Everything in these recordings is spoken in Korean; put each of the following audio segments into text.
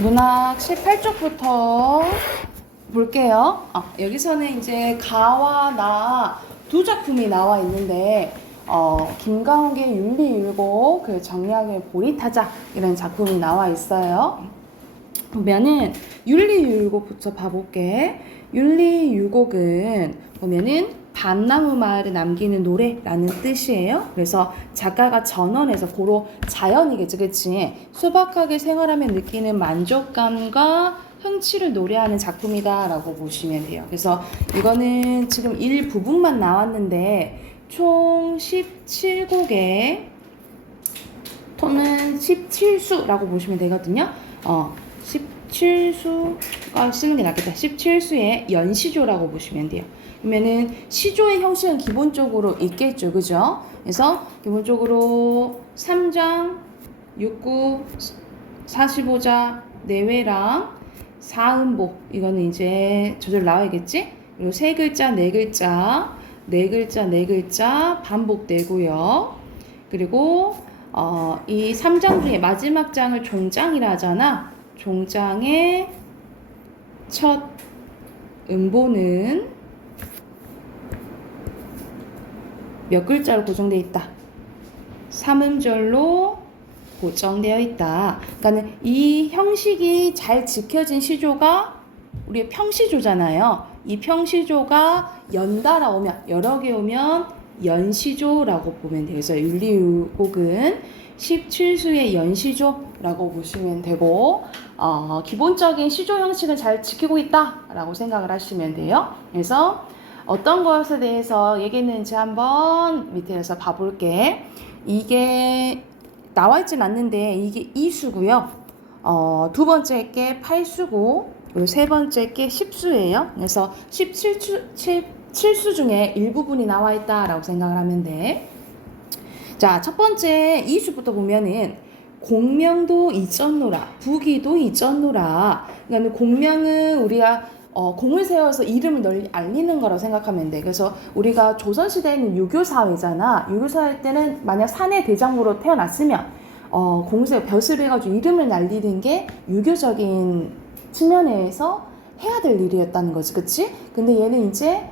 문학 18쪽부터 볼게요. 여기서는 이제 가와 나 두 작품이 나와 있는데 김가운의 윤리율곡, 그 정약의 보리타자 이런 작품이 나와 있어요. 보면은 윤리율곡부터 봐볼게. 윤리율곡은 보면은 밤나무 마을에 남기는 노래라는 뜻이에요. 그래서 작가가 전원해서 고로 자연이겠지, 그치? 소박하게 생활하며 느끼는 만족감과 흥취를 노래하는 작품이다라고 보시면 돼요. 그래서 이거는 지금 일부분만 나왔는데 총 17곡에 토는 17수라고 보시면 되거든요. 17수가 쓰는 게 낫겠다. 17수의 연시조라고 보시면 돼요. 그러면은 시조의 형식은 기본적으로 있겠죠, 그죠? 그래서 기본적으로 3장, 6구, 45자, 내외랑 사음보, 이거는 이제 저절로 나와야겠지? 그리고 세 글자, 네 글자, 네 글자, 네 글자 반복되고요. 그리고 이 3장 중에 마지막 장을 종장이라 하잖아. 종장의 첫 음보는 몇 글자로 고정되어 있다? 3음절로 고정되어 있다. 그러니까 이 형식이 잘 지켜진 시조가 우리의 평시조잖아요. 이 평시조가 연달아 오면, 여러 개 오면 연시조라고 보면 돼요. 그래서 윤리율곡은 17수의 연시조라고 보시면 되고, 기본적인 시조 형식은 잘 지키고 있다라고 생각을 하시면 돼요. 그래서 어떤 것에 대해서 얘기했는지 한번 밑에서 봐볼게. 이게 나와 있진 않는데 이게 2수고요. 두 번째 게 8수고 그리고 세 번째 게 10수예요. 그래서 17수 중에 일부분이 나와 있다라고 생각을 하면 돼. 자, 첫 번째 2수부터 보면은 공명도 있었노라, 부기도 있었노라. 그러니까 공명은 우리가 공을 세워서 이름을 널리 알리는 거라고 생각하면 돼. 그래서 우리가 조선시대에는 유교사회잖아. 유교사회 때는 만약 사내 대장부로 태어났으면 공을 세워 벼슬을 해가지고 이름을 날리는 게 유교적인 측면에서 해야 될 일이었다는 거지, 그치? 근데 얘는 이제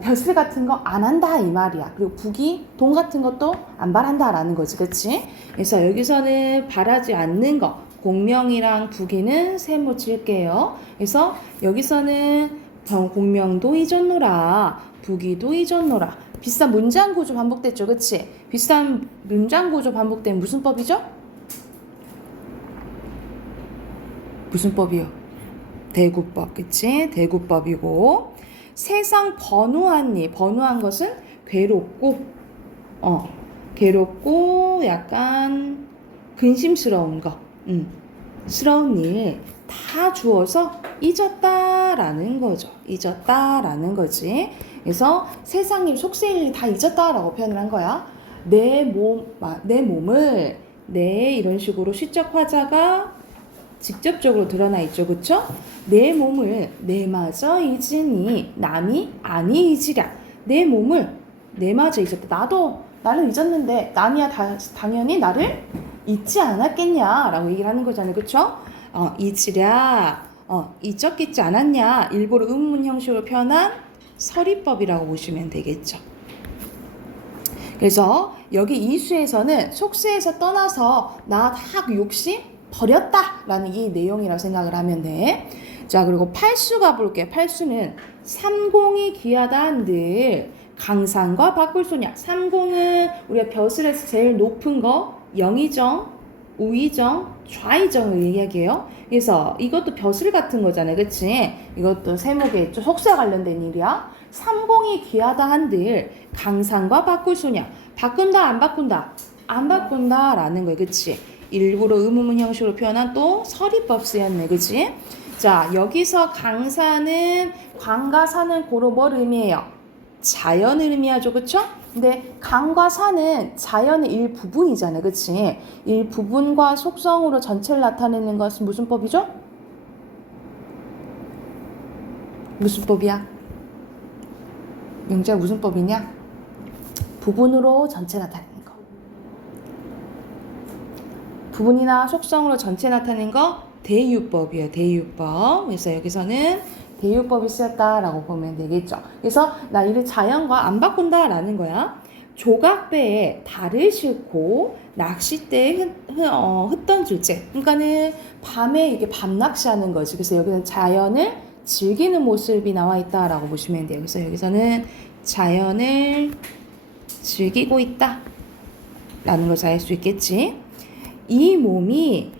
벼슬 같은 거 안 한다 이 말이야. 그리고 부기, 돈 같은 것도 안 바란다라는 거지, 그치? 그래서 여기서는 바라지 않는 거, 공명이랑 부기는 세모 칠게요. 그래서 여기서는 공명도 잊었노라, 부기도 잊었노라. 비슷한 문장 구조 반복됐죠, 그치? 비슷한 문장 구조 반복된 무슨 법이죠? 무슨 법이요? 대구법, 그치? 대구법이고. 세상 번우하니, 번우한 것은 괴롭고, 괴롭고 약간 근심스러운 거, 스러운 일 다 주어서 잊었다라는 거죠. 잊었다라는 거지. 그래서 세상 일, 속세 일 다 잊었다라고 표현을 한 거야. 내 몸을 이런 식으로 시적 화자가 직접적으로 드러나 있죠, 그쵸? 내 몸을 내마저 잊으니 남이 아니 잊으랴. 내 몸을 내마저 잊었다. 나를 잊었는데 남이야 당연히 나를 잊지 않았겠냐라고 얘기를 하는 거잖아요, 그쵸? 잊으랴, 잊었겠지 않았냐. 일부러 의문 형식으로 표현한 서리법이라고 보시면 되겠죠. 그래서 여기 이수에서는 속세에서 떠나서 나 다 욕심 버렸다라는 이 내용이라고 생각을 하면 돼. 자, 그리고 8수 가볼게요. 8수는 삼공이 귀하다 한들 강산과 바꿀소냐. 삼공은 우리가 벼슬에서 제일 높은 거 영의정, 우의정, 좌의정을 얘기해요. 그래서 이것도 벼슬 같은 거잖아요, 그치? 이것도 세목에 속세 관련된 일이야. 삼공이 귀하다 한들 강산과 바꿀소냐. 바꾼다 안 바꾼다? 안 바꾼다라는 거예요, 그치? 일부러 의문문 형식으로 표현한 또 서리법 쓰였네, 그치? 자, 여기서 강사는 광과 산은 고로 뭘 의미해요? 자연을 의미하죠, 그쵸? 근데 강과 산은 자연의 일부분이잖아요, 그치? 일부분과 속성으로 전체를 나타내는 것은 무슨 법이죠? 무슨 법이야? 명재야, 무슨 법이냐? 부분으로 전체 나타내는 거. 부분이나 속성으로 전체 나타내는 거 대유법이에요. 대유법. 그래서 여기서는 대유법이 쓰였다라고 보면 되겠죠. 그래서 나 이를 자연과 안 바꾼다라는 거야. 조각배에 달을 싣고 낚싯대에 흩던질째. 그러니까는 밤에 이렇게 밤 낚시하는 거지. 그래서 여기는 자연을 즐기는 모습이 나와 있다라고 보시면 돼요. 그래서 여기서는 자연을 즐기고 있다 라는 것을 알 수 있겠지. 이 몸이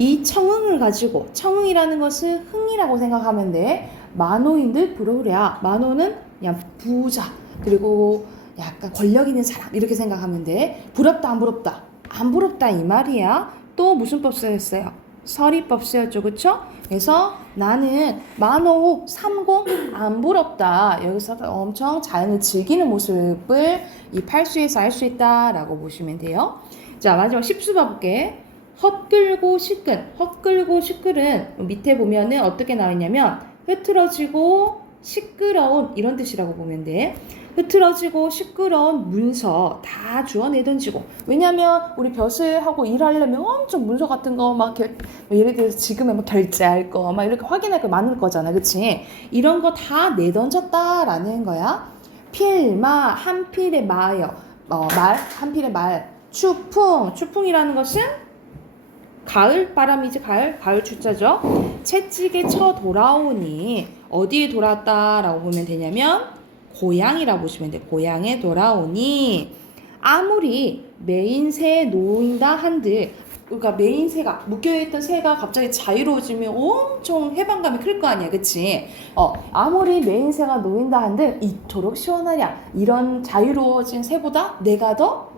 이 청흥을 가지고, 청흥이라는 것은 흥이라고 생각하면 돼. 만호인들 부러우랴. 만호는 그냥 부자, 그리고 약간 권력 있는 사람, 이렇게 생각하면 돼. 부럽다 안 부럽다? 안 부럽다 이 말이야. 또 무슨 법 쓰였어요? 서리법 쓰였죠. 그쵸? 그래서 나는 만호 30 안 부럽다. 여기서 엄청 자연을 즐기는 모습을 이 팔수에서 알 수 있다라고 보시면 돼요. 자, 마지막 10수 봐볼게. 헛글고 시끌. 헛글고 시끌은 밑에 보면은 어떻게 나와 있냐면 흐트러지고 시끄러운, 이런 뜻이라고 보면 돼. 흐트러지고 시끄러운 문서 다 주워내 던지고. 왜냐면 우리 벼슬하고 일하려면 엄청 문서 같은 거 막 예를 들어서 지금에 뭐 결제할 거 막 이렇게 확인할 거 많을 거잖아. 그치? 이런 거 다 내던졌다라는 거야. 필마 한 필의 마여. 한 필의 말. 추풍이라는 것은 가을 바람이지. 가을 추자죠. 채찍에 쳐 돌아오니, 어디에 돌아왔다라고 보면 되냐면 고향이라고 보시면 돼. 고향에 돌아오니 아무리 매인새에 놓인다 한들, 그러니까 매인새가 묶여있던 새가 갑자기 자유로워지면 엄청 해방감이 클 거 아니야. 그치? 아무리 매인새가 놓인다 한들 이토록 시원하냐. 이런 자유로워진 새보다 내가 더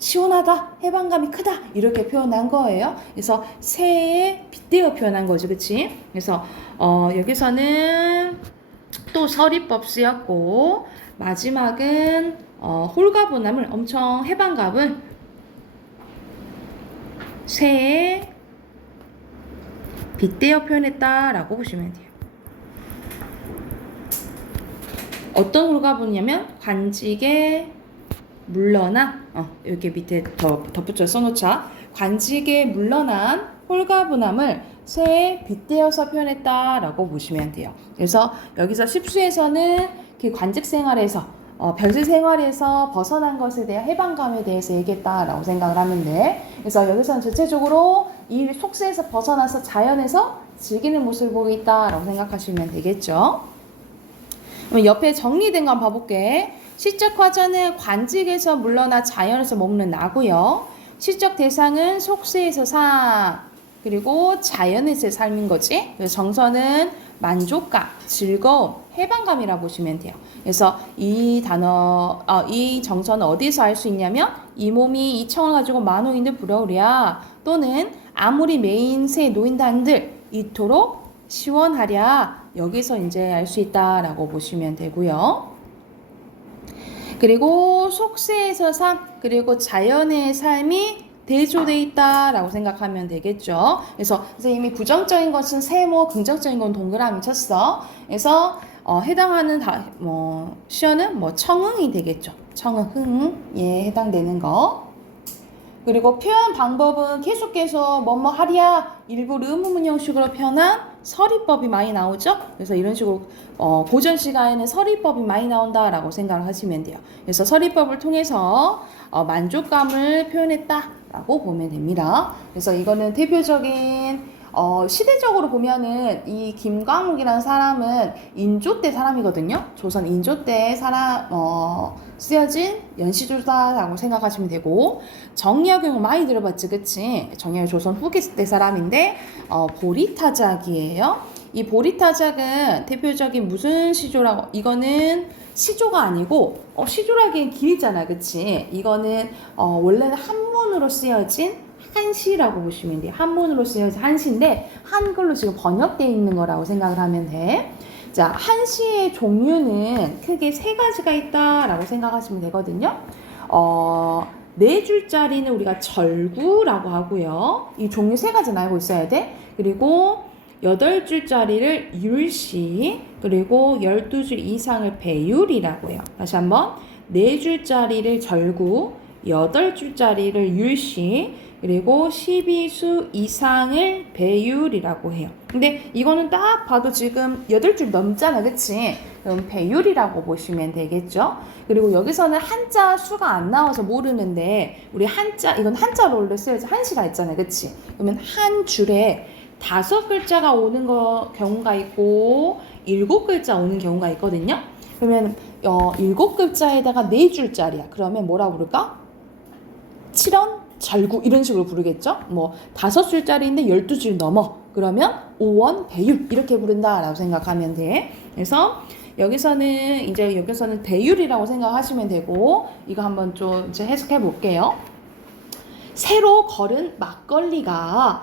시원하다, 해방감이 크다, 이렇게 표현한 거예요. 그래서 새에 빗대어 표현한 거죠. 그치? 그래서 여기서는 또 서리법 쓰였고, 마지막은 홀가분함을, 엄청 해방감을 새에 빗대어 표현했다라고 보시면 돼요. 어떤 홀가분이냐면 관직에 물러난, 이렇게 밑에 덧붙여 써놓자. 관직에 물러난 홀가분함을 새에 빗대어서 표현했다라고 보시면 돼요. 그래서 여기서 십수에서는 그 관직 생활에서 벼슬 생활에서 벗어난 것에 대한 해방감에 대해서 얘기했다라고 생각을 하면 돼. 그래서 여기서는 전체적으로 이 속세에서 벗어나서 자연에서 즐기는 모습을 보고 있다라고 생각하시면 되겠죠. 그럼 옆에 정리된 거 한번 봐볼게. 시적 화자는 관직에서 물러나 자연에서 머무는 나고요. 시적 대상은 속세에서 삶, 그리고 자연에서의 삶인 거지. 그래서 정서는 만족감, 즐거움, 해방감이라 보시면 돼요. 그래서 이 정서는 어디서 알 수 있냐면 이 몸이 이 청을 가지고 만호인들 부러우랴, 또는 아무리 매인새에 놓인다 한들 이토록 시원하랴, 여기서 이제 알 수 있다라고 보시면 되고요. 그리고 속세에서 삶, 그리고 자연의 삶이 대조되어 있다라고 생각하면 되겠죠. 그래서 선생님이 부정적인 것은 세모, 긍정적인 건 동그라미 쳤어. 그래서 해당하는 시어는 청흥이 되겠죠. 청흥에 해당되는 거. 그리고 표현 방법은 계속해서 뭐뭐 하랴, 일부 의문문 형식으로 표현한 서리법이 많이 나오죠. 그래서 이런 식으로 고전 시간에는 서리법이 많이 나온다라고 생각을 하시면 돼요. 그래서 서리법을 통해서 만족감을 표현했다라고 보면 됩니다. 그래서 이거는 대표적인 시대적으로 보면은 이 김광욱이라는 사람은 인조 때 사람이거든요. 조선 인조 때 쓰여진 연시조다라고 생각하시면 되고, 정약용은 많이 들어봤지, 그치? 정약용 조선 후기 때 사람인데 보리타작이에요. 이 보리타작은 대표적인 무슨 시조라고? 이거는 시조가 아니고 시조라기엔 길잖아, 그치? 이거는 원래는 한문으로 쓰여진 한시라고 보시면 돼요. 한문으로 쓰여진 한시인데 한글로 지금 번역되어 있는 거라고 생각을 하면 돼. 자, 한시의 종류는 크게 세 가지가 있다라고 생각하시면 되거든요. 네 줄짜리는 우리가 절구라고 하고요. 이 종류 세 가지는 알고 있어야 돼. 그리고 8줄짜리를 율시, 그리고 12줄 이상을 배율이라고 해요. 다시 한번, 4줄짜리를 절구, 8줄짜리를 율시, 그리고 12수 이상을 배율이라고 해요. 근데 이거는 딱 봐도 지금 8줄 넘잖아, 그치? 그럼 배율이라고 보시면 되겠죠? 그리고 여기서는 한자 수가 안 나와서 모르는데 우리 한자, 이건 한자로 원래 써야지 한시가 있잖아요, 그치? 그러면 한 줄에 5글자가 오는 경우가 있고 7글자 오는 경우가 있거든요. 그러면 7글자에다가 4줄짜리야. 그러면 뭐라고 부를까? 7원 절구 이런 식으로 부르겠죠. 뭐 5줄짜리인데 12줄 넘어. 그러면 5원 배율 이렇게 부른다라고 생각하면 돼. 그래서 여기서는 배율이라고 생각하시면 되고 이거 한번 좀 이제 해석해 볼게요. 새로 걸은 막걸리가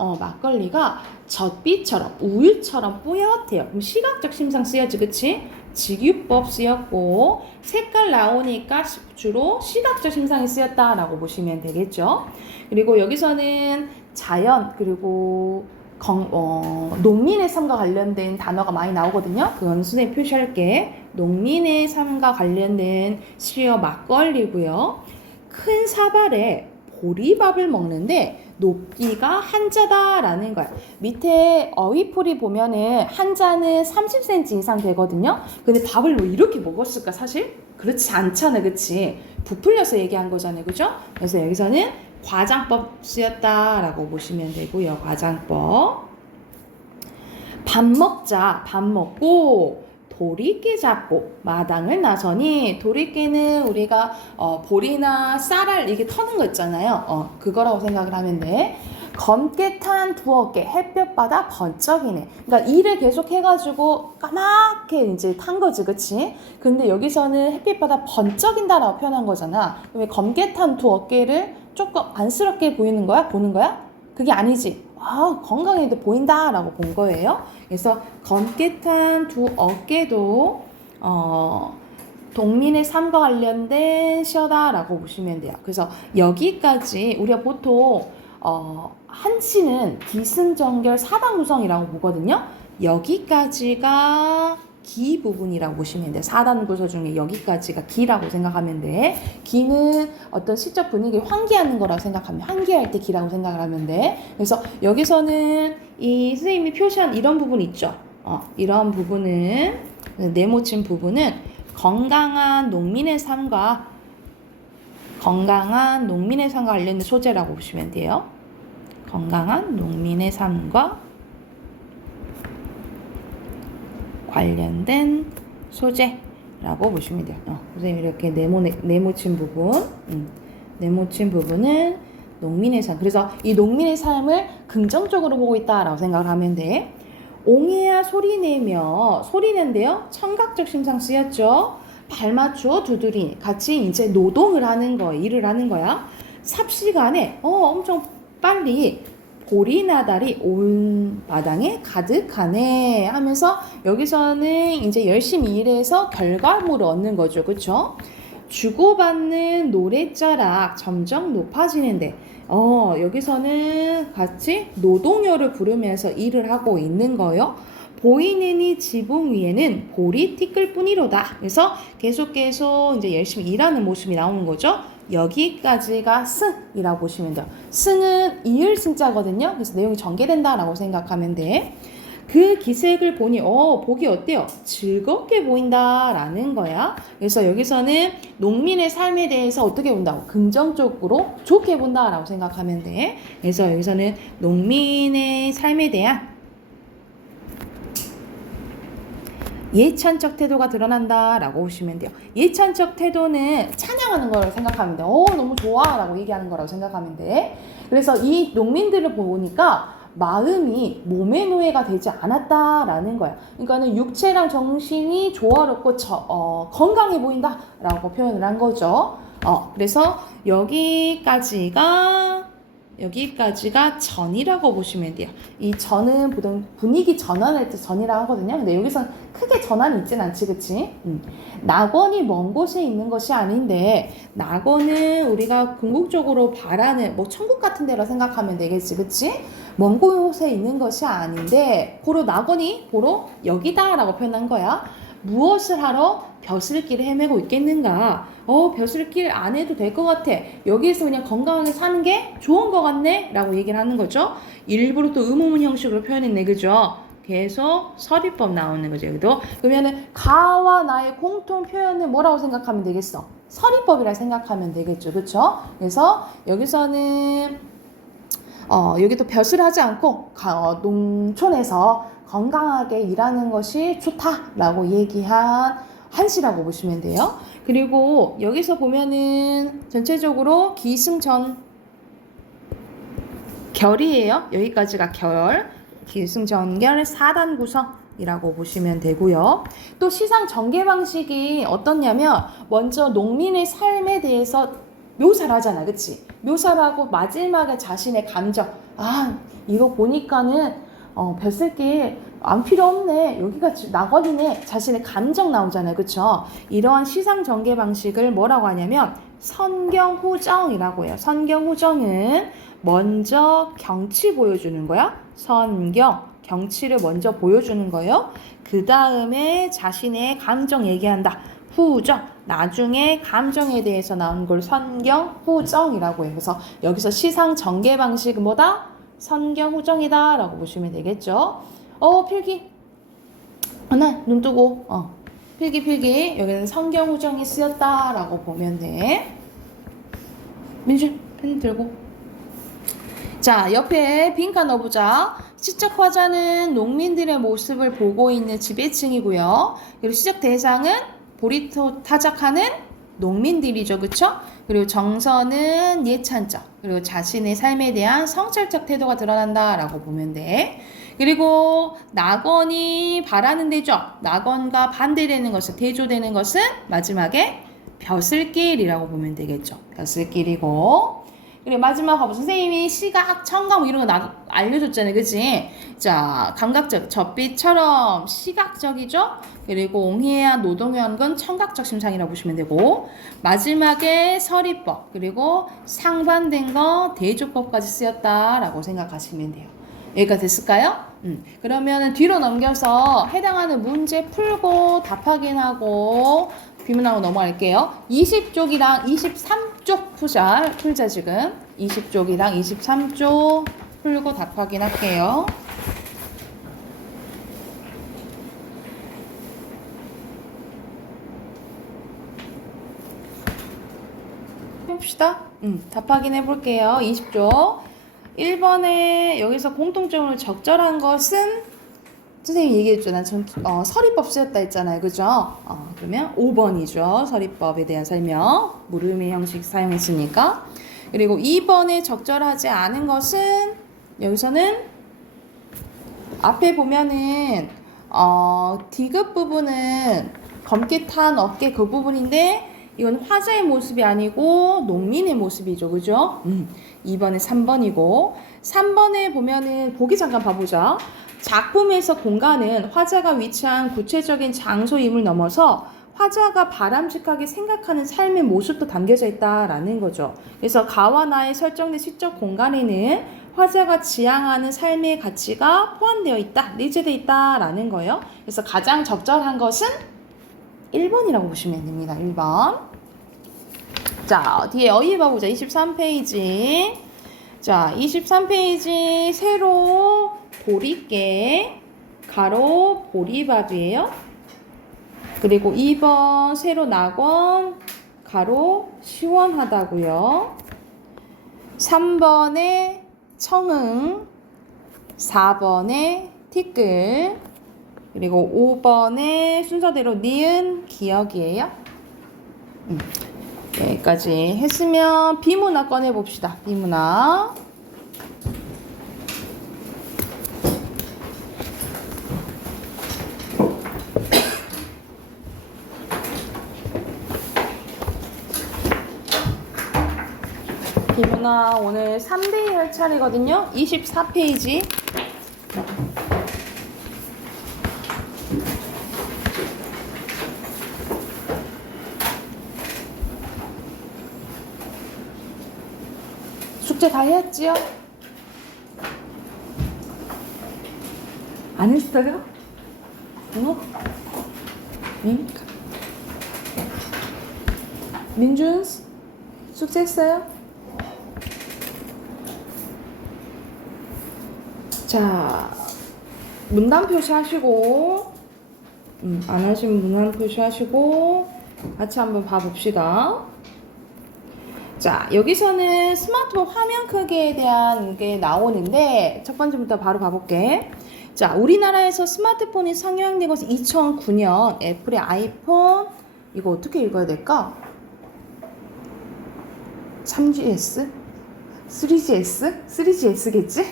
젖빛처럼 우유처럼 뿌옇대요. 그럼 시각적 심상 쓰여지, 그치? 직유법 쓰였고 색깔 나오니까 주로 시각적 심상이 쓰였다라고 보시면 되겠죠. 그리고 여기서는 자연 그리고 농민의 삶과 관련된 단어가 많이 나오거든요. 그건 선생님 표시할게. 농민의 삶과 관련된 시어 막걸리고요. 큰 사발에 보리밥을 먹는데 높이가 한자다라는 거야. 밑에 어휘풀이 보면은 한자는 30cm 이상 되거든요. 근데 밥을 왜 이렇게 먹었을까 사실? 그렇지 않잖아, 그치? 부풀려서 얘기한 거잖아요, 그죠? 그래서 여기서는 과장법 쓰였다라고 보시면 되고요. 과장법. 밥 먹자, 밥 먹고 도리깨 잡고 마당을 나서니 도리깨는 우리가 볼이나 쌀알 이게 터는 거 있잖아요. 그거라고 생각을 하면 돼. 검게 탄 두어깨 햇볕바다 번쩍이네. 그러니까 일을 계속 해가지고 까맣게 이제 탄 거지, 그치? 근데 여기서는 햇빛바다 번쩍인다라고 표현한 거잖아. 왜 검게 탄 두 어깨를 조금 안쓰럽게 보이는 거야? 보는 거야? 그게 아니지. 건강해도 보인다라고 본 거예요. 그래서 검게 탄 두 어깨도 동민의 삶과 관련된 시어다라고 보시면 돼요. 그래서 여기까지 우리가 보통 한치는 기승전결 사단 구성이라고 보거든요. 여기까지가 기 부분이라고 보시면 돼요. 4단 구조 중에 여기까지가 기라고 생각하면 돼. 기는 어떤 시적 분위기를 환기하는 거라고 생각하면, 환기할 때 기라고 생각을 하면 돼. 그래서 여기서는 이 선생님이 표시한 이런 부분 있죠. 이런 부분은, 네모친 부분은 건강한 농민의 삶과 관련된 소재라고 보시면 돼요. 건강한 농민의 삶과 관련된 소재라고 보시면 돼요. 선생님 이렇게 네모친 부분은 농민의 삶. 그래서 이 농민의 삶을 긍정적으로 보고 있다라고 생각을 하면 돼. 옹해야 소리낸데요. 청각적 심상 쓰였죠. 발 맞추어 두드리 같이 이제 노동을 하는 거야. 일을 하는 거야. 삽시간에 엄청 빨리 보리나달이 온 마당에 가득하네 하면서 여기서는 이제 열심히 일해서 결과물을 얻는 거죠. 그쵸? 주고받는 노랫자락 점점 높아지는데 여기서는 같이 노동요를 부르면서 일을 하고 있는 거예요. 보이는 이 지붕 위에는 볼이 티끌 뿐이로다. 그래서 계속 이제 열심히 일하는 모습이 나오는 거죠. 여기까지가 승이라고 보시면 돼요. 승은 이을 승자거든요. 그래서 내용이 전개된다라고 생각하면 돼. 그 기색을 보니 보기 어때요? 즐겁게 보인다라는 거야. 그래서 여기서는 농민의 삶에 대해서 어떻게 본다고? 긍정적으로 좋게 본다라고 생각하면 돼. 그래서 여기서는 농민의 삶에 대한 예찬적 태도가 드러난다라고 보시면 돼요. 예찬적 태도는 찬양하는 거라고 생각하면 돼. 너무 좋아 라고 얘기하는 거라고 생각하면 돼. 그래서 이 농민들을 보니까 마음이 몸의 노예가 되지 않았다라는 거야. 그러니까는 육체랑 정신이 조화롭고 건강해 보인다라고 표현을 한 거죠. 그래서 여기까지가 전이라고 보시면 돼요. 이 전은 보통 분위기 전환할 때 전이라고 하거든요. 근데 여기서는 크게 전환이 있진 않지, 그치? 낙원이 먼 곳에 있는 것이 아닌데, 낙원은 우리가 궁극적으로 바라는, 천국 같은 데라 생각하면 되겠지, 그치? 먼 곳에 있는 것이 아닌데, 낙원이 여기다라고 표현한 거야. 무엇을 하러 벼슬길을 헤매고 있겠는가? 벼슬길 안 해도 될 것 같아. 여기에서 그냥 건강하게 사는 게 좋은 것 같네? 라고 얘기를 하는 거죠. 일부러 또 의문문 형식으로 표현했네. 그죠? 계속 서리법 나오는 거죠. 여기도. 그러면은 가와 나의 공통 표현은 뭐라고 생각하면 되겠어? 서리법이라 생각하면 되겠죠. 그쵸? 그래서 여기서는 여기도 벼슬을 하지 않고 농촌에서 건강하게 일하는 것이 좋다라고 얘기한 한시라고 보시면 돼요. 그리고 여기서 보면은 전체적으로 기승전 결이에요. 여기까지가 결. 기승전결 4단 구성이라고 보시면 되고요. 또 시상 전개 방식이 어떻냐면 먼저 농민의 삶에 대해서 묘사를 하잖아. 그치? 묘사를 하고 마지막에 자신의 감정. 이거 보니까는 벼슬길 안 필요 없네. 여기가 낙원이네. 자신의 감정 나오잖아요. 그쵸? 이러한 시상 전개 방식을 뭐라고 하냐면 선경후정이라고 해요. 선경후정은 먼저 경치 보여주는 거야. 경치를 먼저 보여주는 거예요. 그 다음에 자신의 감정 얘기한다. 후정, 나중에 감정에 대해서 나온 걸 선경후정이라고 해요. 그래서 여기서 시상 전개 방식은 뭐다? 선경후정이다 라고 보시면 되겠죠. 필기. 하나 눈 뜨고 필기. 여기는 선경후정이 쓰였다 라고 보면 돼. 민주 펜 들고. 자, 옆에 빈칸 넣어보자. 시적 화자는 농민들의 모습을 보고 있는 지배층이고요. 그리고 시적 대상은 보리토 타작하는 농민들이죠. 그쵸? 그리고 정서는 예찬적. 그리고 자신의 삶에 대한 성찰적 태도가 드러난다 라고 보면 돼. 그리고 낙원이 바라는 데죠. 낙원과 반대되는 것은, 대조되는 것은 마지막에 벼슬길이라고 보면 되겠죠. 벼슬길이고. 그리고 마지막 봐보 선생님이 시각, 청각 뭐 이런 거 알려줬잖아요. 그치? 자, 감각적, 젖빛처럼 시각적이죠? 그리고 옹해한, 노동요한 건 청각적 심상이라고 보시면 되고, 마지막에 서리법, 그리고 상반된 거 대조법까지 쓰였다라고 생각하시면 돼요. 여기까지 됐을까요? 그러면 뒤로 넘겨서 해당하는 문제 풀고 답 확인하고 비문하고 넘어갈게요. 20쪽이랑 23쪽 풀자 지금. 20쪽이랑 23쪽 풀고 답 확인할게요. 해봅시다. 답 확인해 볼게요. 20쪽. 1번에 여기서 공통점으로 적절한 것은 선생님이 얘기했죠. 난 서리법 쓰였다 했잖아요. 그죠? 그러면 5번이죠. 서리법에 대한 설명. 물음의 형식 사용했으니까. 그리고 2번에 적절하지 않은 것은 여기서는 앞에 보면은 디귿 부분은 검게 탄 어깨 그 부분인데 이건 화자의 모습이 아니고 농민의 모습이죠. 그죠? 2번에 3번이고 3번에 보면은 보기 잠깐 봐보자. 작품에서 공간은 화자가 위치한 구체적인 장소임을 넘어서 화자가 바람직하게 생각하는 삶의 모습도 담겨져 있다라는 거죠. 그래서 가와 나의 설정된 시적 공간에는 화자가 지향하는 삶의 가치가 포함되어 있다, 내재되어 있다라는 거예요. 그래서 가장 적절한 것은 1번이라고 보시면 됩니다. 1번. 자, 뒤에 어휘 봐보자. 23페이지. 자, 23페이지 세로 보리깨 가로 보리밥이에요. 그리고 2번 세로 낙원 가로 시원하다고요. 3번에 청흥, 4번에 티끌, 그리고 5번에 순서대로 니은 기억이에요. 여기까지 했으면 비문화 꺼내봅시다. 비문화. 비문화 오늘 3대2 할 차례거든요. 24페이지. 숙제 다 했지요? 안 했어요? 응? 민준 숙제했어요? 자, 문단 표시하시고 안 하시면 문단 표시하시고 같이 한번 봐봅시다. 자, 여기서는 스마트폰 화면 크기에 대한 게 나오는데 첫 번째부터 바로 봐볼게. 자, 우리나라에서 스마트폰이 상용된 것은 2009년 애플의 아이폰 이거 어떻게 읽어야 될까? 3GS? 3GS? 3GS겠지?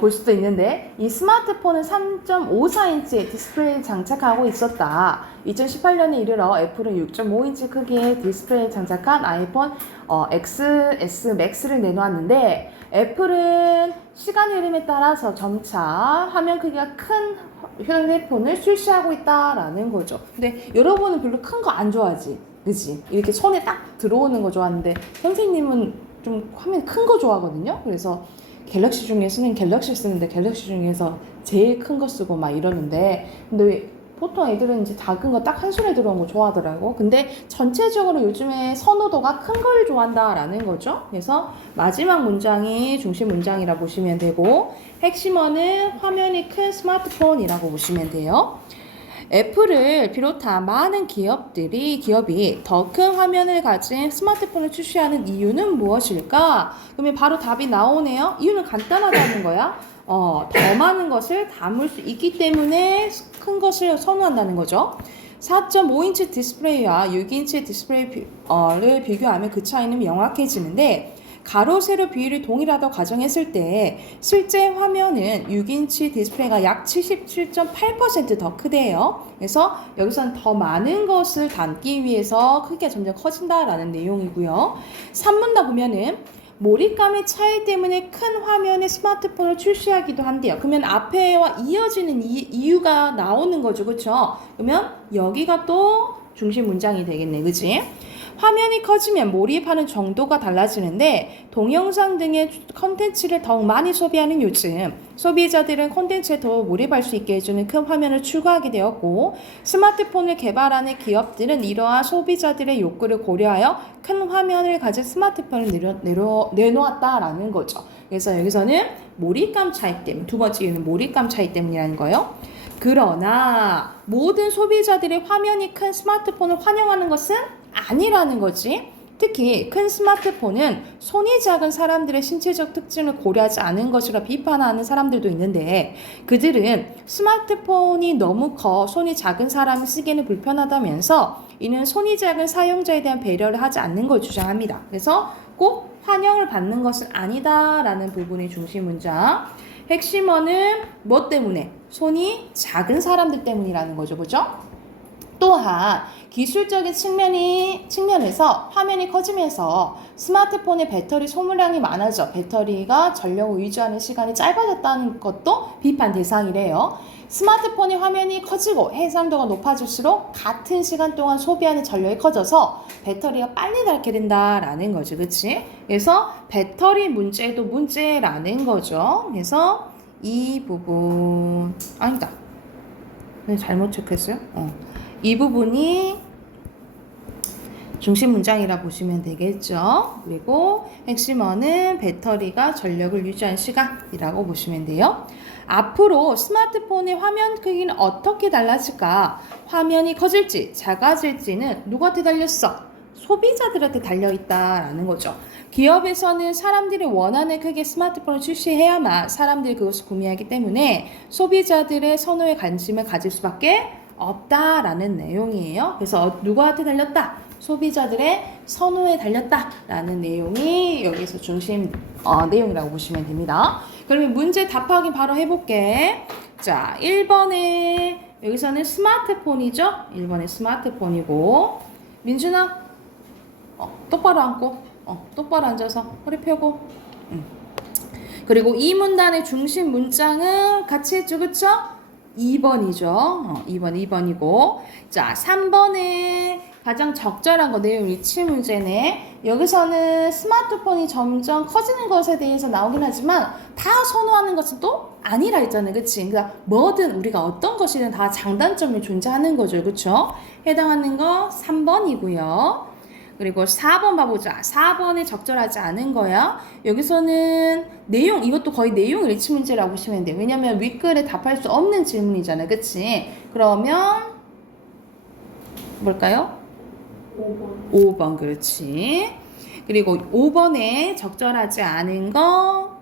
볼 수도 있는데 이 스마트폰은 3.54인치의 디스플레이를 장착하고 있었다. 2018년에 이르러 애플은 6.5인치 크기의 디스플레이를 장착한 아이폰 XS 맥스를 내놓았는데 애플은 시간 흐름에 따라서 점차 화면 크기가 큰 휴대폰을 출시하고 있다라는 거죠. 근데 여러분은 별로 큰 거 안 좋아하지? 그치? 이렇게 손에 딱 들어오는 거 좋아하는데 선생님은 좀 화면 큰 거 좋아하거든요. 그래서 갤럭시 중에서는 갤럭시 쓰는데 갤럭시 중에서 제일 큰 거 쓰고 막 이러는데 근데 보통 애들은 이제 작은 거 딱 한 손에 들어온 거 좋아하더라고. 근데 전체적으로 요즘에 선호도가 큰 걸 좋아한다라는 거죠. 그래서 마지막 문장이 중심 문장이라 보시면 되고 핵심어는 화면이 큰 스마트폰이라고 보시면 돼요. 애플을 비롯한 많은 기업이 더 큰 화면을 가진 스마트폰을 출시하는 이유는 무엇일까? 그러면 바로 답이 나오네요. 이유는 간단하다는 거야. 더 많은 것을 담을 수 있기 때문에 큰 것을 선호한다는 거죠. 4.5인치 디스플레이와 6인치 디스플레이를 비교하면 그 차이는 명확해지는데 가로, 세로 비율이 동일하다고 가정했을 때 실제 화면은 6인치 디스플레이가 약 77.8% 더 크대요. 그래서 여기서는 더 많은 것을 담기 위해서 크기가 점점 커진다라는 내용이고요. 산문다 보면은 몰입감의 차이 때문에 큰 화면의 스마트폰을 출시하기도 한대요. 그러면 앞에와 이어지는 이유가 나오는 거죠. 그렇죠? 그러면 여기가 또 중심 문장이 되겠네. 그치? 화면이 커지면 몰입하는 정도가 달라지는데 동영상 등의 컨텐츠를 더욱 많이 소비하는 요즘 소비자들은 컨텐츠에 더 몰입할 수 있게 해주는 큰 화면을 추구하게 되었고 스마트폰을 개발하는 기업들은 이러한 소비자들의 욕구를 고려하여 큰 화면을 가진 스마트폰을 내놓았다라는 거죠. 그래서 여기서는 몰입감 차이 때문에 두 번째 이유는 몰입감 차이 때문이라는 거예요. 그러나 모든 소비자들이 화면이 큰 스마트폰을 환영하는 것은 아니라는 거지. 특히 큰 스마트폰은 손이 작은 사람들의 신체적 특징을 고려하지 않은 것이라 비판하는 사람들도 있는데 그들은 스마트폰이 너무 커 손이 작은 사람이 쓰기에는 불편하다면서 이는 손이 작은 사용자에 대한 배려를 하지 않는 걸 주장합니다. 그래서 꼭 환영을 받는 것은 아니다라는 부분이 중심 문장. 핵심어는 뭐 때문에? 손이 작은 사람들 때문이라는 거죠. 그죠? 또한 기술적인 측면에서 화면이 커지면서 스마트폰의 배터리 소모량이 많아져 배터리가 전력을 유지하는 시간이 짧아졌다는 것도 비판 대상이래요. 스마트폰의 화면이 커지고 해상도가 높아질수록 같은 시간 동안 소비하는 전력이 커져서 배터리가 빨리 닳게 된다라는 거죠. 그치? 그래서 배터리 문제도 문제라는 거죠. 그래서 이 부분 아니다. 잘못 체크했어요? 이 부분이 중심 문장이라 보시면 되겠죠. 그리고 핵심어는 배터리가 전력을 유지한 시간이라고 보시면 돼요. 앞으로 스마트폰의 화면 크기는 어떻게 달라질까? 화면이 커질지 작아질지는 누구한테 달렸어? 소비자들한테 달려있다라는 거죠. 기업에서는 사람들이 원하는 크기의 스마트폰을 출시해야만 사람들이 그것을 구매하기 때문에 소비자들의 선호에 관심을 가질 수밖에 없다라는 내용이에요. 그래서 누구한테 달렸다? 소비자들의 선호에 달렸다라는 내용이 여기서 중심 내용이라고 보시면 됩니다. 그러면 문제 답하기 바로 해볼게. 자, 1번에 여기서는 스마트폰이죠? 1번에 스마트폰이고 민준아 똑바로 앉고 똑바로 앉아서 허리 펴고 그리고 이 문단의 중심 문장은 같이 했죠. 그쵸? 2번이죠. 2번이고 자 3번에 가장 적절한 거 내용 일치 문제네. 여기서는 스마트폰이 점점 커지는 것에 대해서 나오긴 하지만 다 선호하는 것은 또 아니라 했잖아요. 그치? 그러니까 뭐든 우리가 어떤 것이든 다 장단점이 존재하는 거죠. 그쵸? 해당하는 거 3번이고요. 그리고 4번 봐보자. 4번에 적절하지 않은 거야. 여기서는 내용, 이것도 거의 내용 일치 문제라고 보시면 돼요. 왜냐면 윗글에 답할 수 없는 질문이잖아요. 그치? 그러면 뭘까요? 5번, 그렇지. 그리고 5번에 적절하지 않은 거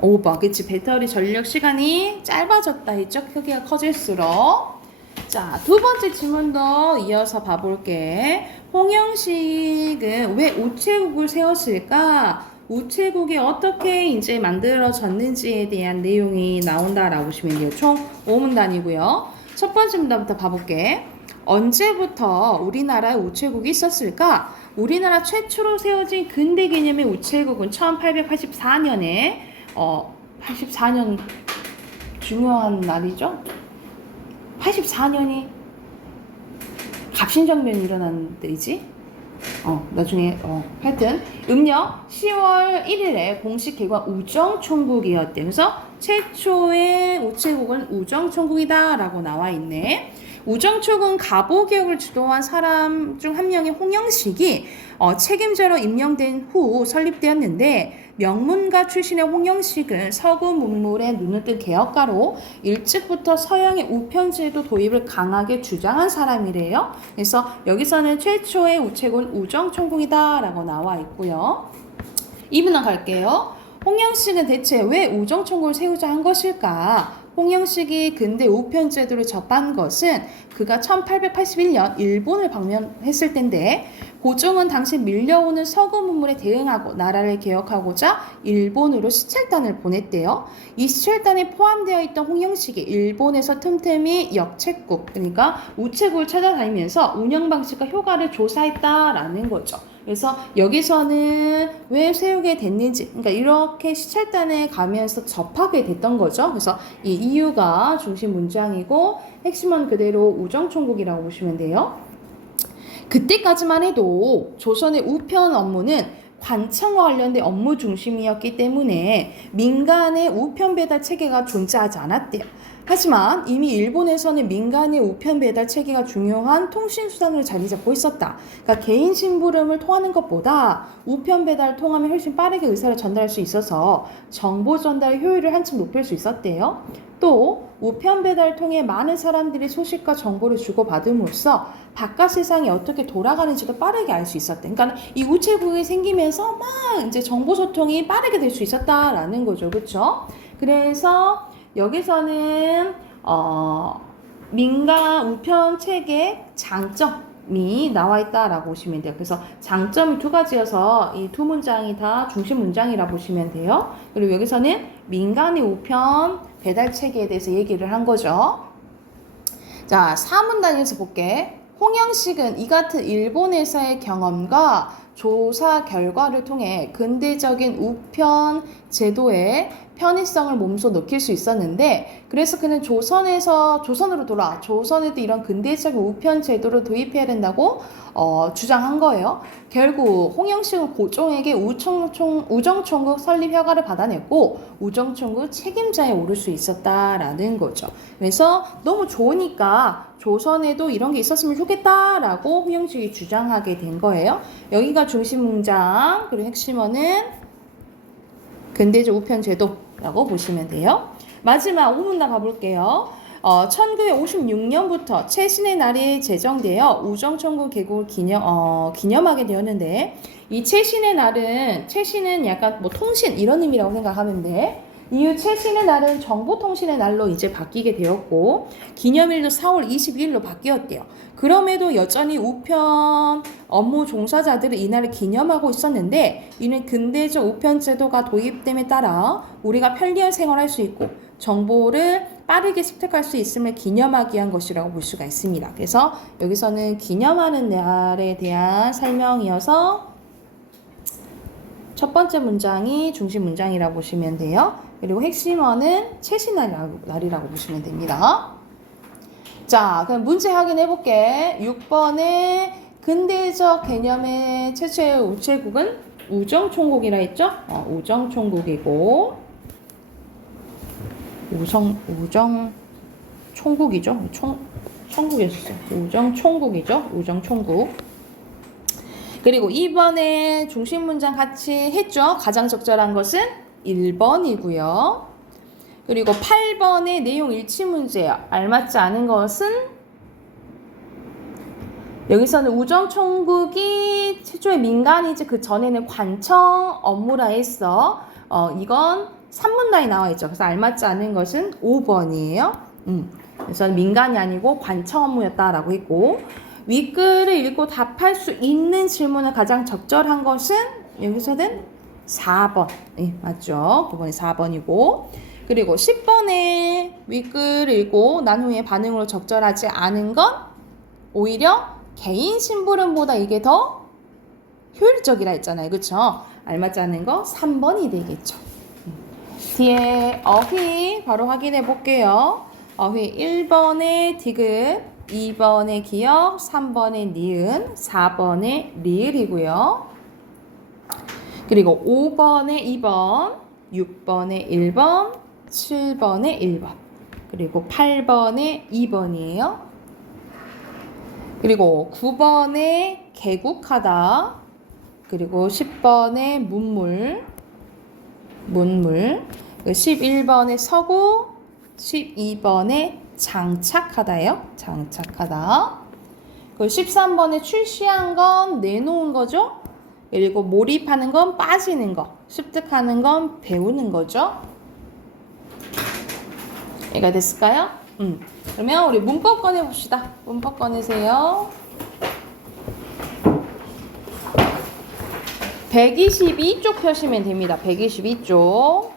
5번, 그치. 배터리 전력 시간이 짧아졌다 했죠. 크기가 커질수록. 자, 두 번째 질문도 이어서 봐볼게. 홍영식은 왜 우체국을 세웠을까? 우체국이 어떻게 이제 만들어졌는지에 대한 내용이 나온다라고 보시면 돼요. 총 5문단이고요. 첫 번째 문단부터 봐볼게. 언제부터 우리나라에 우체국이 있었을까? 우리나라 최초로 세워진 근대 개념의 우체국은 1884년에 84년 중요한 날이죠. 84년이 갑신정변이 일어난 때이지. 나중에 하여튼 음력 10월 1일에 공식 개관 우정총국이었대. 그래서 최초의 우체국은 우정총국이다 라고 나와 있네. 우정총국은 갑오개혁을 주도한 사람 중 한 명의 홍영식이 책임자로 임명된 후 설립되었는데, 명문가 출신의 홍영식은 서구 문물에 눈을 뜬 개혁가로 일찍부터 서양의 우편제도 도입을 강하게 주장한 사람이래요. 그래서 여기서는 최초의 우체국은 우정총국이다 라고 나와 있고요. 2문항 갈게요. 홍영식은 대체 왜 우정총국을 세우자 한 것일까? 홍영식이 근대 우편제도를 접한 것은 그가 1881년 일본을 방문했을 때인데, 고종은 당시 밀려오는 서구 문물에 대응하고 나라를 개혁하고자 일본으로 시찰단을 보냈대요. 이 시찰단에 포함되어 있던 홍영식이 일본에서 틈틈이 역책국, 그러니까 우체국을 찾아다니면서 운영 방식과 효과를 조사했다라는 거죠. 그래서 여기서는 왜 세우게 됐는지, 그러니까 이렇게 시찰단에 가면서 접하게 됐던 거죠. 그래서 이 이유가 중심 문장이고 핵심은 그대로 우정총국이라고 보시면 돼요. 그때까지만 해도 조선의 우편 업무는 관청과 관련된 업무 중심이었기 때문에 민간의 우편 배달 체계가 존재하지 않았대요. 하지만 이미 일본에서는 민간의 우편 배달 체계가 중요한 통신 수단으로 자리 잡고 있었다. 그러니까 개인 심부름을 통하는 것보다 우편 배달을 통하면 훨씬 빠르게 의사를 전달할 수 있어서 정보 전달 효율을 한층 높일 수 있었대요. 또 우편 배달을 통해 많은 사람들이 소식과 정보를 주고받음으로써 바깥 세상이 어떻게 돌아가는지도 빠르게 알 수 있었대. 그러니까 이 우체국이 생기면서 막 이제 정보 소통이 빠르게 될 수 있었다라는 거죠. 그렇죠? 그래서 여기서는 민간 우편 체계 장점이 나와 있다라고 보시면 돼요. 그래서 장점이 두 가지여서 이 두 문장이 다 중심 문장이라 보시면 돼요. 그리고 여기서는 민간의 우편 배달 체계에 대해서 얘기를 한 거죠. 자, 4문단에서 볼게. 홍영식은 이 같은 일본에서의 경험과 조사 결과를 통해 근대적인 우편 제도의 편의성을 몸소 느낄 수 있었는데, 그래서 그는 조선으로 돌아 조선에도 이런 근대적인 우편 제도를 도입해야 된다고 주장한 거예요. 결국 홍영식은 고종에게 우정총국 설립 허가를 받아냈고 우정총국 책임자에 오를 수 있었다라는 거죠. 그래서 너무 좋으니까 조선에도 이런 게 있었으면 좋겠다라고 홍영식이 주장하게 된 거예요. 여기가 중심 문장, 그리고 핵심어는 근대적 우편 제도라고 보시면 돼요. 마지막 5문단 가볼게요. 1956년부터 최신의 날이 제정되어 우정총국 개국을 기념하게 되었는데, 이 최신은 약간 뭐 통신 이런 의미라고 생각하면 돼. 이후 최신의 날은 정보통신의 날로 이제 바뀌게 되었고, 기념일도 4월 22일로 바뀌었대요. 그럼에도 여전히 우편 업무 종사자들은 이날을 기념하고 있었는데, 이는 근대적 우편 제도가 도입됨에 따라 우리가 편리한 생활을 할 수 있고 정보를 빠르게 습득할 수 있음을 기념하기 위한 것이라고 볼 수가 있습니다. 그래서 여기서는 기념하는 날에 대한 설명이어서 첫 번째 문장이 중심 문장이라고 보시면 돼요. 그리고 핵심어는 최신 날이라고 보시면 됩니다. 자, 그럼 문제 확인해 볼게. 6번에 근대적 개념의 최초의 우체국은 우정총국이라 했죠? 우정총국이고 우정총국이죠. 총국이었어. 우정총국이죠. 우정총국. 그리고 2번에 중심 문장 같이 했죠. 가장 적절한 것은 1번이고요. 그리고 8번의 내용 일치 문제예요. 알맞지 않은 것은 여기서는 우정총국이 최초의 민간이지 그 전에는 관청 업무라 했어. 이건 산문단에 나와 있죠. 그래서 알맞지 않은 것은 5번이에요. 그래서 민간이 아니고 관청 업무였다라고 했고, 윗글을 읽고 답할 수 있는 질문을 가장 적절한 것은 여기서는 4번. 네, 맞죠? 9번이 4번이고, 그리고 10번에 윗글을 읽고 난 후에 반응으로 적절하지 않은 건 오히려 개인 심부름보다 이게 더 효율적이라 했잖아요. 그쵸? 알맞지 않은 거 3번이 되겠죠. 뒤에 어휘 바로 확인해 볼게요. 어휘 1번에 디귿, 2번에 기역, 3번에 니은, 4번에 리을이고요. 그리고 5번에 2번, 6번에 1번, 7번에 1번, 그리고 8번에 2번이에요. 그리고 9번에 개국하다, 그리고 10번에 문물, 11번에 서구, 12번에 장착하다예요. 장착하다. 그리고 13번에 출시한 건 내놓은 거죠. 그리고 몰입하는 건 빠지는 거, 습득하는 건 배우는 거죠. 이해가 됐을까요? 그러면 우리 문법 꺼내봅시다. 문법 꺼내세요. 122쪽 펴시면 됩니다. 122쪽.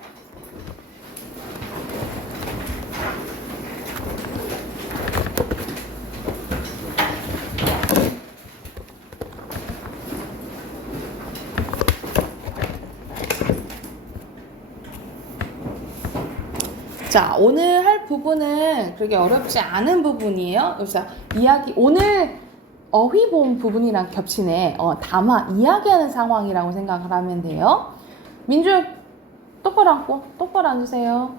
자, 오늘 할 부분은 그렇게 어렵지 않은 부분이에요. 그래서 오늘 어휘 본 부분이랑 겹치네. 담화, 이야기하는 상황이라고 생각을 하면 돼요. 민주, 똑바로 앉고, 똑바로 앉으세요.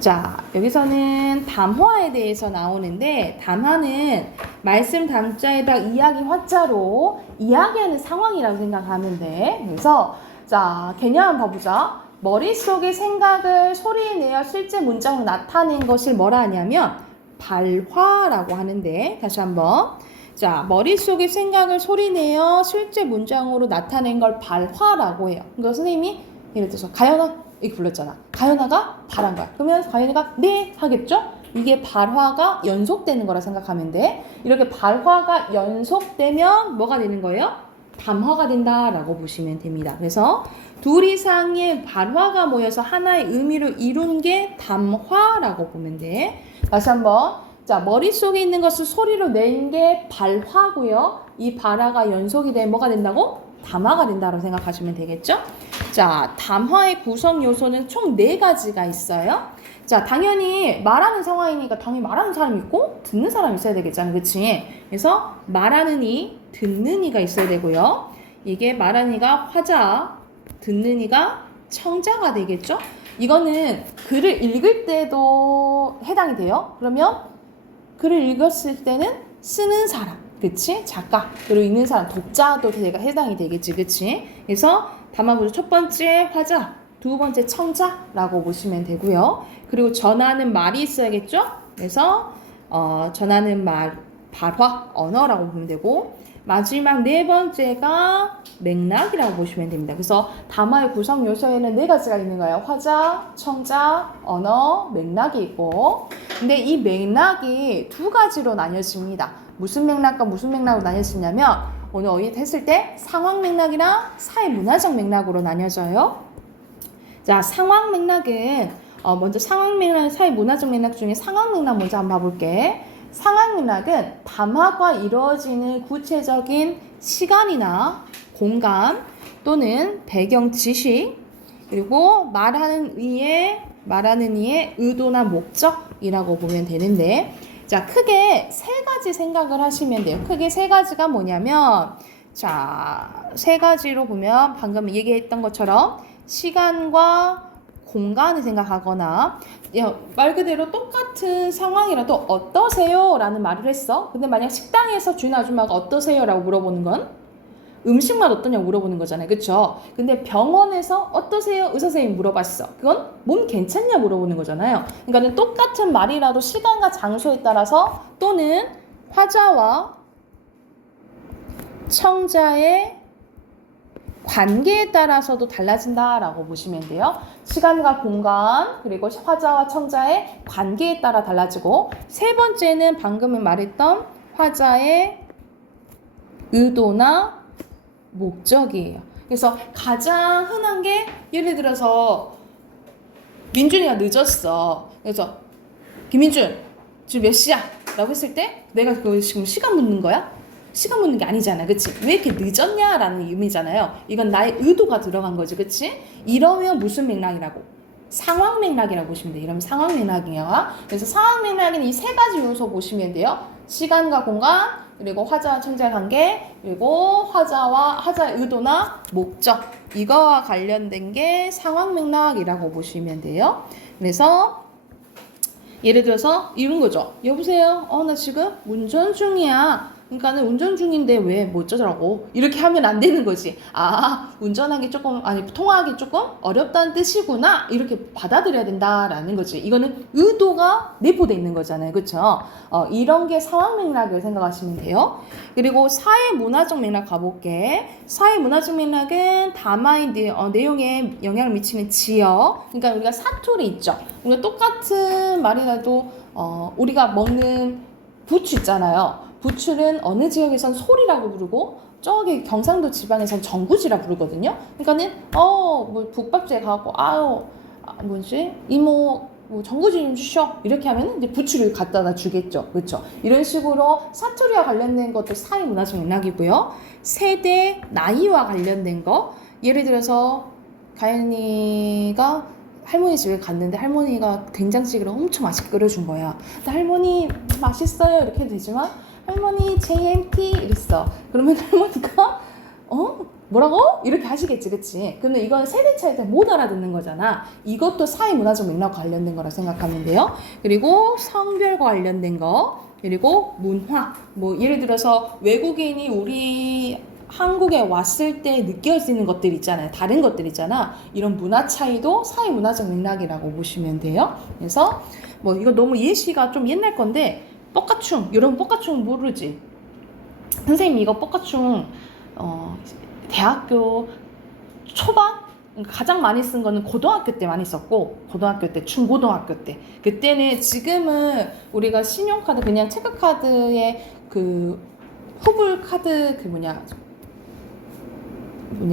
자, 여기서는 담화에 대해서 나오는데, 담화는 말씀 담자에다 이야기 화자로 이야기하는 상황이라고 생각하면 돼. 그래서, 자, 개념 한번 봐보자. 머릿속의 생각을 소리에 내어 실제 문장으로 나타낸 것을 뭐라 하냐면 발화라고 하는데, 다시 한번. 자, 머릿속의 생각을 소리내어 실제 문장으로 나타낸 걸 발화라고 해요. 그러니까 선생님이 예를 들어서 가연아 이렇게 불렀잖아. 가연아가 발한 거야. 그러면 가연이가 네 하겠죠? 이게 발화가 연속되는 거라 생각하면 돼. 이렇게 발화가 연속되면 뭐가 되는 거예요? 담화가 된다라고 보시면 됩니다. 그래서 둘 이상의 발화가 모여서 하나의 의미를 이룬 게 담화라고 보면 돼. 다시 한번. 자, 머릿속에 있는 것을 소리로 낸 게 발화고요. 이 발화가 연속이 되면 뭐가 된다고? 담화가 된다고 생각하시면 되겠죠? 자, 담화의 구성 요소는 총 4가지가 있어요. 자, 당연히 말하는 상황이니까 당연히 말하는 사람이 있고 듣는 사람이 있어야 되겠잖아. 그치? 그래서 말하는 이, 듣는 이가 있어야 되고요. 이게 말하는 이가 화자, 듣는 이가 청자가 되겠죠? 이거는 글을 읽을 때도 해당이 돼요. 그러면 글을 읽었을 때는 쓰는 사람, 그치? 작가, 그리고 읽는 사람, 독자도 해당이 되겠지, 그치? 그래서 담화구조 첫 번째 화자, 두 번째 청자라고 보시면 되고요. 그리고 전하는 말이 있어야겠죠? 그래서 전하는 말, 발화, 언어라고 보면 되고, 마지막 4번째가 맥락이라고 보시면 됩니다. 그래서 담화의 구성 요소에는 4가지가 있는 거예요. 화자, 청자, 언어, 맥락이 있고, 근데 이 맥락이 2가지로 나뉘어집니다. 무슨 맥락과 무슨 맥락으로 나뉘어지냐면 오늘 어휘 했을 때 상황 맥락이랑 사회 문화적 맥락으로 나뉘어져요. 자, 상황 맥락은 먼저 상황 맥락, 사회 문화적 맥락 중에 상황 맥락 먼저 한번 봐볼게. 상황 맥락은 담화가 이루어지는 구체적인 시간이나 공간 또는 배경 지식, 그리고 말하는 이의 의도나 목적이라고 보면 되는데, 자, 크게 세 가지 생각을 하시면 돼요. 크게 세 가지가 뭐냐면, 자, 세 가지로 보면 방금 얘기했던 것처럼 시간과 공간을 생각하거나, 말 그대로 똑같은 상황이라도 어떠세요? 라는 말을 했어. 근데 만약 식당에서 주인 아줌마가 어떠세요? 라고 물어보는 건 음식 맛 어떠냐고 물어보는 거잖아요. 그쵸? 근데 병원에서 어떠세요? 의사 선생님이 물어봤어. 그건 몸 괜찮냐 물어보는 거잖아요. 그러니까 똑같은 말이라도 시간과 장소에 따라서 또는 화자와 청자의 관계에 따라서도 달라진다라고 보시면 돼요. 시간과 공간, 그리고 화자와 청자의 관계에 따라 달라지고, 세 번째는 방금 말했던 화자의 의도나 목적이에요. 그래서 가장 흔한 게, 예를 들어서 민준이가 늦었어. 그래서 김민준 지금 몇 시야? 라고 했을 때 내가 그 지금 시간 묻는 거야? 시간 묻는 게 아니잖아. 그치? 왜 이렇게 늦었냐? 라는 의미잖아요. 이건 나의 의도가 들어간 거지. 그치? 이러면 무슨 맥락이라고? 상황 맥락이라고 보시면 돼요. 이러면 상황 맥락이야. 그래서 상황 맥락은 이 세 가지 요소 보시면 돼요. 시간과 공간, 그리고 화자와 청자의 관계, 그리고 화자의 의도나 목적, 이거와 관련된 게 상황 맥락이라고 보시면 돼요. 그래서 예를 들어서 이런 거죠. 여보세요? 나 지금 운전 중이야. 그러니까는 운전 중인데 왜 뭐 어쩌더라고. 이렇게 하면 안 되는 거지. 아, 운전하기 조금, 통화하기 조금 어렵다는 뜻이구나. 이렇게 받아들여야 된다라는 거지. 이거는 의도가 내포되어 있는 거잖아요. 그쵸? 이런 게 상황 맥락을 생각하시면 돼요. 그리고 사회 문화적 맥락 가볼게. 사회 문화적 맥락은 담화의 내용에 영향을 미치는 지역. 그러니까 우리가 사투리 있죠. 우리가 똑같은 말이라도, 우리가 먹는 부추 있잖아요. 부추는 어느 지역에선 소리라고 부르고 저기 경상도 지방에선 전구지라 부르거든요. 그러니까는 뭐 국밥집에 가고 이모 뭐 전구지 좀 주셔 이렇게 하면은 이제 부추를 갖다다 주겠죠. 그렇죠? 이런 식으로 사투리와 관련된 것도 사회 문화적 맥락이고요. 세대 나이와 관련된 거, 예를 들어서 가연이가 할머니 집에 갔는데 할머니가 된장찌개를 엄청 맛있게 끓여준 거야. 근데 할머니 맛있어요 이렇게 해도 되지만 할머니 JMT 이랬어. 그러면 할머니가 뭐라고? 이렇게 하시겠지, 그치? 근데 이건 세대 차이 때문에 못 알아듣는 거잖아. 이것도 사회 문화적 맥락과 관련된 거라 생각하면 돼요. 그리고 성별과 관련된 거, 그리고 문화. 뭐 예를 들어서 외국인이 우리 한국에 왔을 때 느낄 수 있는 것들 있잖아요. 다른 것들 있잖아. 이런 문화 차이도 사회 문화적 맥락이라고 보시면 돼요. 그래서 뭐 이거 너무 예시가 좀 옛날 건데 뻑가충, 여러분 뻑가충 모르지? 선생님 이거 뻑가충 대학교 초반? 가장 많이 쓴 거는 고등학교 때 많이 썼고, 고등학교 때, 중고등학교 때. 그때는 지금은 우리가 신용카드 그냥 체크카드에 그 후불 카드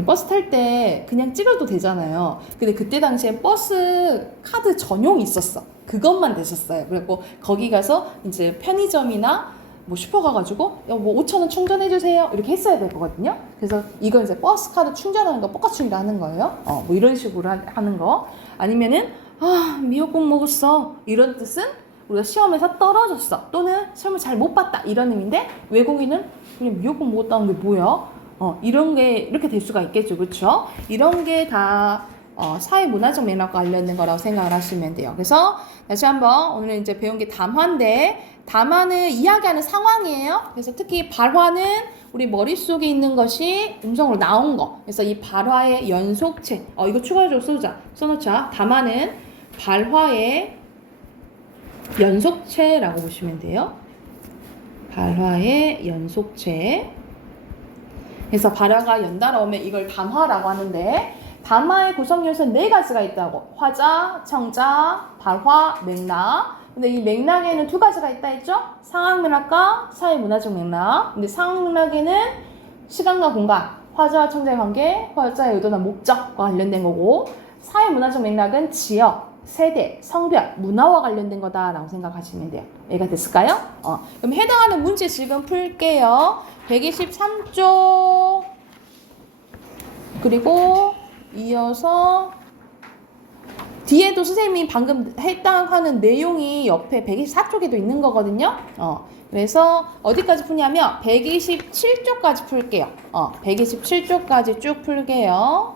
버스 탈 때 그냥 찍어도 되잖아요. 근데 그때 당시에 버스 카드 전용이 있었어. 그것만 됐었어요. 그리고 거기 가서 이제 편의점이나 뭐 슈퍼 가가지고 뭐 5,000원 충전해주세요 이렇게 했어야 될 거거든요. 그래서 이거 이제 버스 카드 충전하는 거 뻑가충이라 하는 거예요. 뭐 이런 식으로 하는 거. 아니면은 미역국 먹었어 이런 뜻은 우리가 시험에서 떨어졌어 또는 시험을 잘 못 봤다 이런 의미인데, 외국인은 그냥 미역국 먹었다는 게 뭐야? 이런 게 이렇게 될 수가 있겠죠. 그렇죠? 이런 게 다 사회 문화적 맥락과 관련된 거라고 생각을 하시면 돼요. 그래서 다시 한번 오늘 이제 배운 게 담화인데, 담화는 이야기하는 상황이에요. 그래서 특히 발화는 우리 머릿속에 있는 것이 음성으로 나온 거. 그래서 이 발화의 연속체. 이거 추가적으로 써놓자. 담화는 발화의 연속체라고 보시면 돼요. 발화의 연속체. 그래서 발화가 연달아 오면 이걸 담화라고 하는데, 담화의 구성 요소는 4가지가 있다고. 화자, 청자, 발화, 맥락. 근데 이 맥락에는 2가지가 있다 했죠? 상황 맥락과 사회 문화적 맥락. 근데 상황 맥락에는 시간과 공간, 화자와 청자의 관계, 화자의 의도나 목적과 관련된 거고, 사회 문화적 맥락은 지역, 세대, 성별, 문화와 관련된 거다라고 생각하시면 돼요. 이해가 됐을까요? 그럼 해당하는 문제 지금 풀게요. 123쪽 그리고 이어서 뒤에도 선생님이 방금 해당하는 내용이 옆에 124쪽에도 있는 거거든요. 그래서 어디까지 푸냐면 127쪽까지 풀게요. 127쪽까지 쭉 풀게요.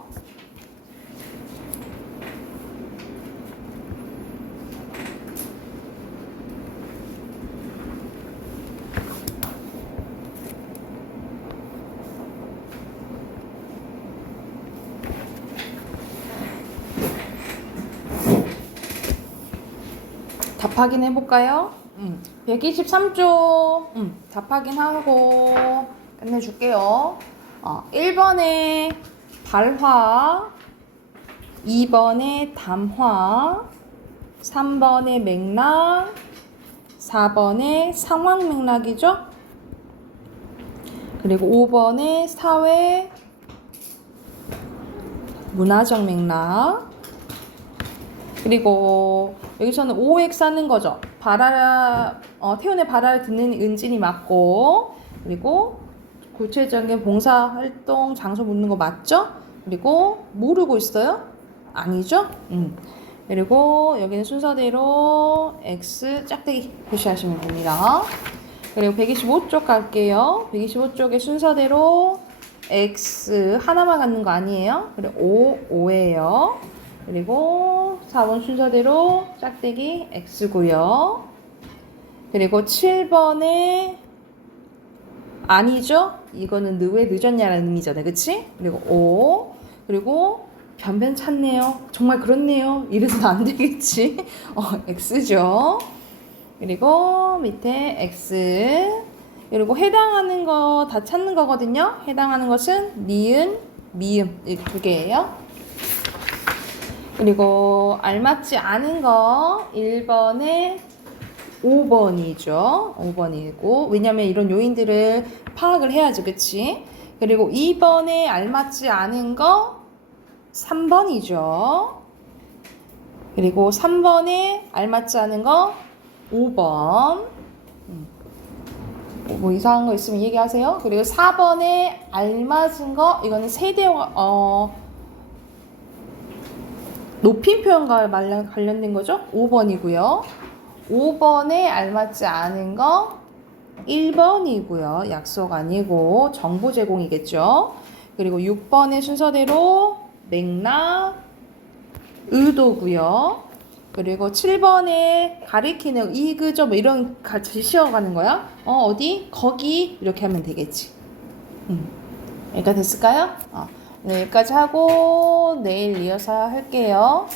답 확인해 볼까요? 123쪽 답 확인하고 끝내줄게요. 1번에 발화, 2번에 담화, 3번에 맥락, 4번에 상황 맥락이죠. 그리고 5번에 사회, 문화적 맥락. 그리고 여기서는 OX 하는 거죠. 태연의 발화를 듣는 은진이 맞고, 그리고 구체적인 봉사활동 장소 묻는 거 맞죠? 그리고 모르고 있어요? 아니죠? 그리고 여기는 순서대로 X 짝대기 표시하시면 됩니다. 그리고 125쪽 갈게요. 125쪽에 순서대로 X 하나만 갖는 거 아니에요? 그리고 5예요. 그리고 4번 순서대로 짝대기 X고요. 그리고 7번에 아니죠? 이거는 왜 늦었냐라는 의미잖아요. 그치? 그리고 5. 그리고 변변 찾네요. 정말 그렇네요. 이래서는 안 되겠지? X죠. 그리고 밑에 X. 그리고 해당하는 거 다 찾는 거거든요. 해당하는 것은 니은, 미음 이 두 개예요. 그리고 알맞지 않은 거 1번에 5번이죠. 5번이고 왜냐면 이런 요인들을 파악을 해야지. 그치? 그리고 2번에 알맞지 않은 거 3번이죠. 그리고 3번에 알맞지 않은 거 5번. 뭐 이상한 거 있으면 얘기하세요. 그리고 4번에 알맞은 거 이거는 세대와 높임 표현과 관련된 거죠. 5번이고요. 5번에 알맞지 않은 거 1번이고요. 약속 아니고 정보 제공이겠죠. 그리고 6번의 순서대로 맥락, 의도고요. 그리고 7번에 가리키는 이그저 뭐 이런 같이 씌워가는 거야. 어디? 거기 이렇게 하면 되겠지. 여기까지 됐을까요? 네, 여기까지 하고 내일 이어서 할게요.